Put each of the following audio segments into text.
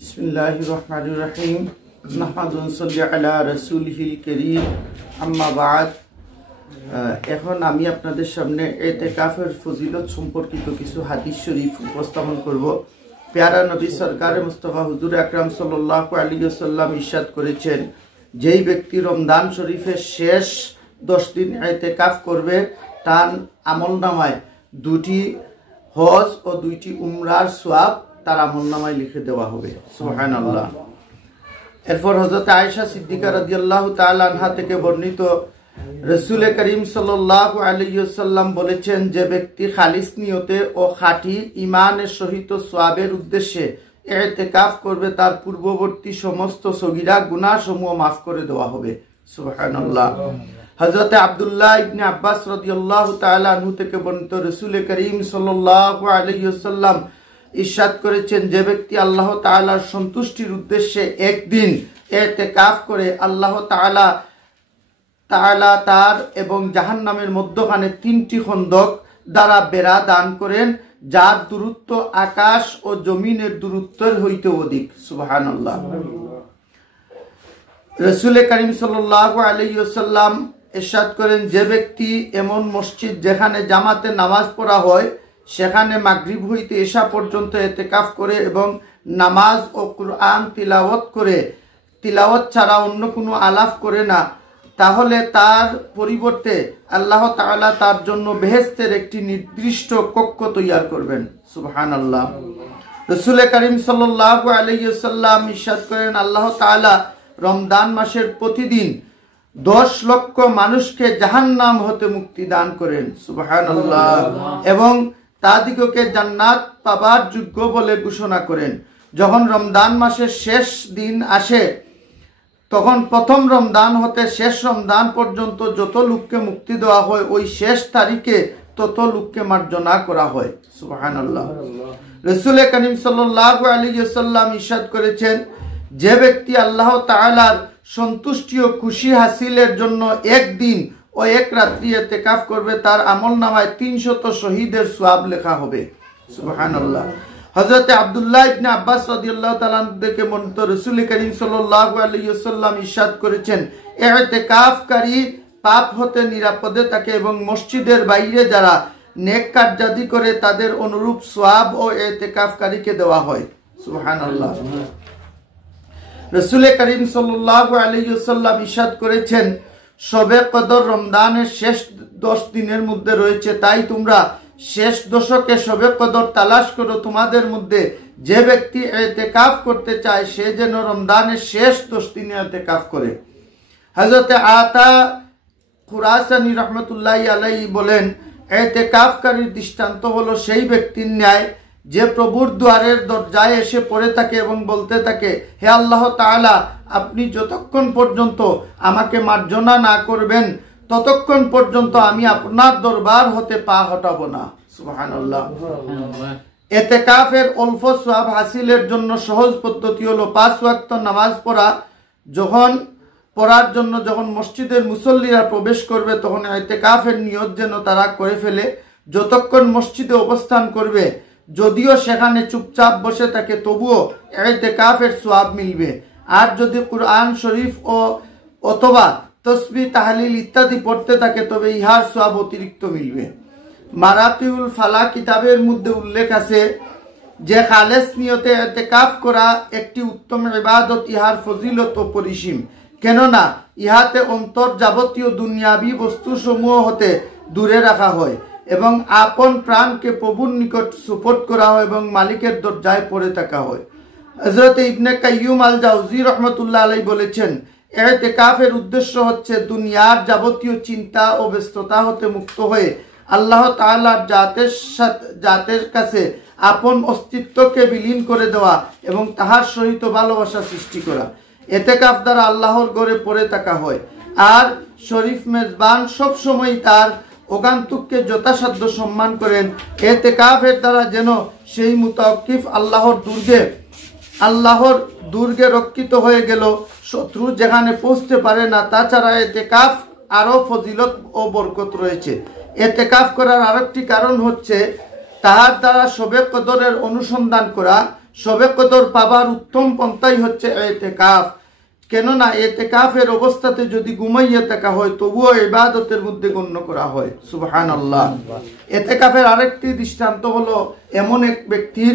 बिस्मिल्लाहिर्रहमानिर्रहीम नहमादुहु सल्ली अला রাসূলিহিল কারীম আম্মা বা'দ। এখন আমি আপনাদের সামনে ইতিকাফের ফজিলত সম্পর্কিত কিছু হাদিস শরীফ উপস্থাপন করব। প্যারা নবী সরকার মুস্তাফা হুজুর আকরাম সাল্লাল্লাহু আলাইহি ওয়াসাল্লাম ইরশাদ করেছেন, যেই ব্যক্তি রমজান শরীফের শেষ 10 দিন ইতিকাফ করবে তার আমলনামায় 2টি হজ ও 2টি উমরার সওয়াব তার আমলনামায় লিখে দেওয়া হবে। সুবহানাল্লাহ। এরপর হযরত আয়েশা সিদ্দিকা রাদিয়াল্লাহু তাআলা আনহা থেকে বর্ণিত, রাসূল করিম সাল্লাল্লাহু আলাইহি ওয়াসাল্লাম বলেছেন, যে ব্যক্তি খালিস নিয়তে ও খাঁটি ঈমানের সহিত সওয়াবের উদ্দেশ্যে ইতিকাফ করবে তার পূর্ববর্তী সমস্ত সগীরা গুনাহসমূহ মাফ করে দেওয়া হবে। সুবহানাল্লাহ। হযরত আব্দুল্লাহ ইবনে আব্বাস রাদিয়াল্লাহু তাআলা আনহু থেকে বর্ণিত, রাসূল করিম সাল্লাল্লাহু আলাইহি ওয়াসাল্লাম ইরশাদ করেছেন, যে ব্যক্তি আল্লাহ তাআলার সন্তুষ্টির উদ্দেশ্যে একদিন ইতিকাফ করে আল্লাহ তাআলা তার এবং জাহান্নামের মধ্যখানে 3টি খন্দক দ্বারা বেড়া দান করেন, যার দূরত্ব আকাশ ও জমিনের দূরত্বের হইতে অধিক। সুবহানাল্লাহ। রাসূল করিম সাল্লাল্লাহু আলাইহি ওয়াসাল্লাম ইরশাদ করেন, যে ব্যক্তি এমন মসজিদ যেখানে জামাতে নামাজ পড়া হয় সেখানে মাগরিব হইতে এশা পর্যন্ত ইতিকাফ করে এবং নামাজ ও কুরআন তিলাওয়াত ছাড়া অন্য কোনো আলাপ করে না, তাহলে তার পরিবর্তে আল্লাহ তাআলা তার জন্য বেহেশতের একটি নির্দিষ্ট কক্ষ তৈয়ার করবেন। সুবহানাল্লাহ। রাসূল করিম সাল্লাল্লাহু আলাইহি ওয়াসাল্লাম ইরশাদ করেন, আল্লাহ তাআলা রমজান মাসের প্রতিদিন 10 লক্ষ মানুষকে জাহান্নাম হতে মুক্তি দান করেন। সুবহানাল্লাহ। এবং তাদিগকে জান্নাত পাবার যোগ্য বলে ঘোষণা করেন। যখন রমজান মাসের শেষ দিন আসে তখন প্রথম রমজান হতে শেষ রমজান পর্যন্ত যত লোককে মুক্তি দেওয়া হয় ওই শেষ তারিখে তত লোককে মার্জনা করা হয়। সুবহানাল্লাহ। রাসূল করিম সাল্লাল্লাহু আলাইহি ওয়াসাল্লাম ইরশাদ করেছেন, যে ব্যক্তি আল্লাহ তাআলার সন্তুষ্টি ও খুশি হাসিলের জন্য একদিন ও এক রাত্রি ইতিকাফ করবে তার আমলনামায় 300 শহীদের সওয়াব লেখা হবে। সুবহানাল্লাহ। হযরত আব্দুল্লাহ ইবনে আব্বাস রাদিয়াল্লাহু তাআলা থেকে বর্ণিত, রাসূল করিম সাল্লাল্লাহু আলাইহি ওয়াসাল্লাম ইরশাদ করেছেন, ইতিকাফকারী পাপ হতে নিরাপদে থাকে এবং মসজিদের বাইরে যারা নেক কার্যাদি করে তাদের অনুরূপ সওয়াব ও ইতিকাফকারীকে দেওয়া হয়। সুবহানাল্লাহ। রাসূল করিম সাল্লাল্লাহু আলাইহি ওয়াসাল্লাম ইরশাদ করেছেন, শবে কদর রমজানের শেষ 10 দিনের মধ্যে রয়েছে, তাই তোমরা শেষ দশকে শবে কদর তালাশ করো। তোমাদের মধ্যে যে ব্যক্তি ইতিকাফ করতে চায় সে যেন রমজানের শেষ 10 দিনে ইতিকাফ করে। হযরত আতা খুরাসানী রাহমাতুল্লাহি আলাইহি বলেন, ইতিকাফকারীর দৃষ্টান্ত হলো সেই ব্যক্তির ন্যায় যে প্রভুর দুয়ারের দরজায় এসে পড়ে থাকে এবং বলতে থাকে, হে আল্লাহ তাআলা, আপনি যতক্ষণ পর্যন্ত আমাকে মার্জনা না করবেন ততক্ষণ পর্যন্ত আমি আপনার দরবার হতে পা হটাবো না। সুবহানাল্লাহ। ইতিকাফের অল্প সওয়াব হাসিলের জন্য সহজ পদ্ধতি হলো 5 ওয়াক্ত নামাজ পড়ার জন্য যখন মসজিদের মুসল্লিরা প্রবেশ করবে তখন ইতিকাফের নিয়ত যেন তারা করে ফেলে। যতক্ষণ মসজিদে অবস্থান করবে, যদিও সেখানে চুপচাপ বসে থাকে, তবুও ইতিকাফের সওয়াব মিলবে। আর যদি কুরআন শরীফ অথবা তাসবিহ তাহলিল ইত্যাদি পড়তে থাকে তবে ইহার সওয়াব অতিরিক্ত মিলবে। মারাতিউল ফালা কিতাবের মধ্যে উল্লেখ আছে যে খালেস নিয়তে ইতিকাফ করা একটি উত্তম ইবাদত, ইহার ফজিলত অপরিসীম, কেননা ইহাতে অন্তর যাবতীয় দুনিয়াবী বস্তুসমূহ হতে দূরে রাখা হয় এবং আপন প্রাণকে প্রভুর নিকট সুপর্দ করা হয় এবং মালিকের দরজায় পড়ে থাকা হয়। হযরত ইবনে কাইয়ুম আল জাওজি রাহমাতুল্লাহ আলাইহি বলেছেন, ইতিকাফের উদ্দেশ্য হচ্ছে দুনিয়ার যাবতীয় চিন্তা ও ব্যস্ততা হতে মুক্ত হয়ে আল্লাহ তাআলার জাতের কাছে আপন অস্তিত্বকে বিলীন করে দেওয়া এবং তাহার সহিত ভালোবাসা সৃষ্টি করা। ইতিকাফ দ্বারা আল্লাহর ঘরে পড়ে থাকা হয় আর শরীফ মেজবান সব সময় তার ওগান্তুককে যথাসাধ্য সম্মান করেন। ইতিকাফের দ্বারা যেন সেই মুতাওয়াক্কিফ আল্লাহর দুর্গে রক্ষিত হয়ে গেল, শত্রু যেখানে পৌঁছতে পারে না। তাছাড়া ইতিকাফ আরো ফজিলত ও বরকত রয়েছে। ইতিকাফ করার আরেকটি কারণ হচ্ছে তাহার দ্বারা শবে কদরের অনুসন্ধান করা। শবে কদর পাবার উত্তম পন্থাই হচ্ছে ইতিকাফ। কেননা ইতিকাফের অবস্থাতে যদি ঘুমাইয়া থাকা হয় তবুও ইবাদতের মধ্যে গণ্য করা হয়। সুবহানাল্লাহ। ইতিকাফের আরেকটি দৃষ্টান্ত হলো এমন এক ব্যক্তির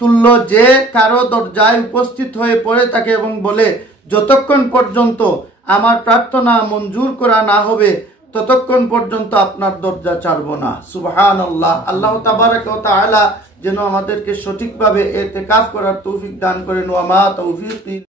তুল্য যে কারো দরজায় উপস্থিত হয়ে পড়ে থাকে এবং বলে, যতক্ষণ পর্যন্ত আমার প্রার্থনা মঞ্জুর করা না হবে ততক্ষণ পর্যন্ত আপনার দরজা ছাড়ব না। সুবহানাল্লাহ। আল্লাহ তাবারাক ওয়া তাআলা যেন আমাদেরকে সঠিকভাবে ইতিকাফ করার তৌফিক দান করেন। ওয়া মা তৌফিক